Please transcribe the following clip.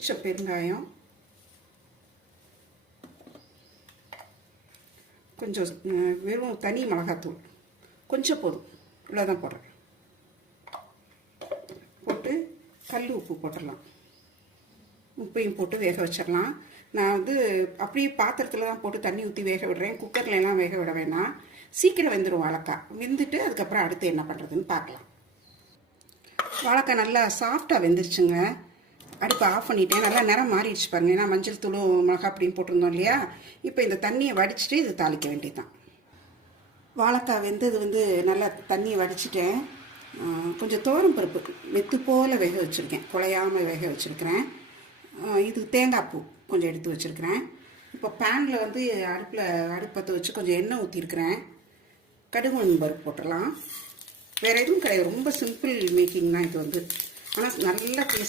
கொஞ்சம் பெருங்காயம், கொஞ்சம் வெறும் தனி மிளகாத்தூள் கொஞ்சம் போதும், இவ்வளோதான் போடுறேன். போட்டு கல் உப்பு போட்டுடலாம். உப்பையும் போட்டு வேக வச்சிடலாம். நான் வந்து அப்படியே பாத்திரத்தில் தான் போட்டு தண்ணி ஊற்றி வேக விடுறேன். குக்கர்லாம் வேக விட வேணாம், சீக்கிரம் வெந்துடும் வாழைக்காய். வெந்துட்டு அதுக்கப்புறம் அடுத்து என்ன பண்ணுறதுன்னு பார்க்கலாம். வாழைக்காய் நல்லா சாஃப்டாக வெந்துருச்சுங்க. அடுப்பை ஆஃப் பண்ணிட்டேன். நல்லா நிறம் மாறிடுச்சு பாருங்கள். ஏன்னா மஞ்சள் தூள் மிளகா அப்படின்னு போட்டிருந்தோம் இல்லையா. இப்போ இந்த தண்ணியை வடிச்சிட்டு இது தாளிக்க வேண்டியதுதான். வாழைக்காய் வெந்தது வந்து நல்லா தண்ணியை வடிச்சிட்டேன். கொஞ்சம் துவரம் பருப்பு மெத்து போல் வேக வச்சுருக்கேன், குழையாமல் வேக வச்சுருக்கிறேன். இது தேங்காய் பூ கொஞ்சம் எடுத்து வச்சுருக்கிறேன். இப்போ பேனில் வந்து அடுப்பத்தை வச்சு கொஞ்சம் எண்ணெய் ஊற்றிருக்கிறேன். கடுகு பருப்பு போட்டுடலாம். வேறு எதுவும் கிடையாது, ரொம்ப சிம்பிள் மேக்கிங் தான் இது வந்து. ஆனால் நல்லா டேஸ்ட்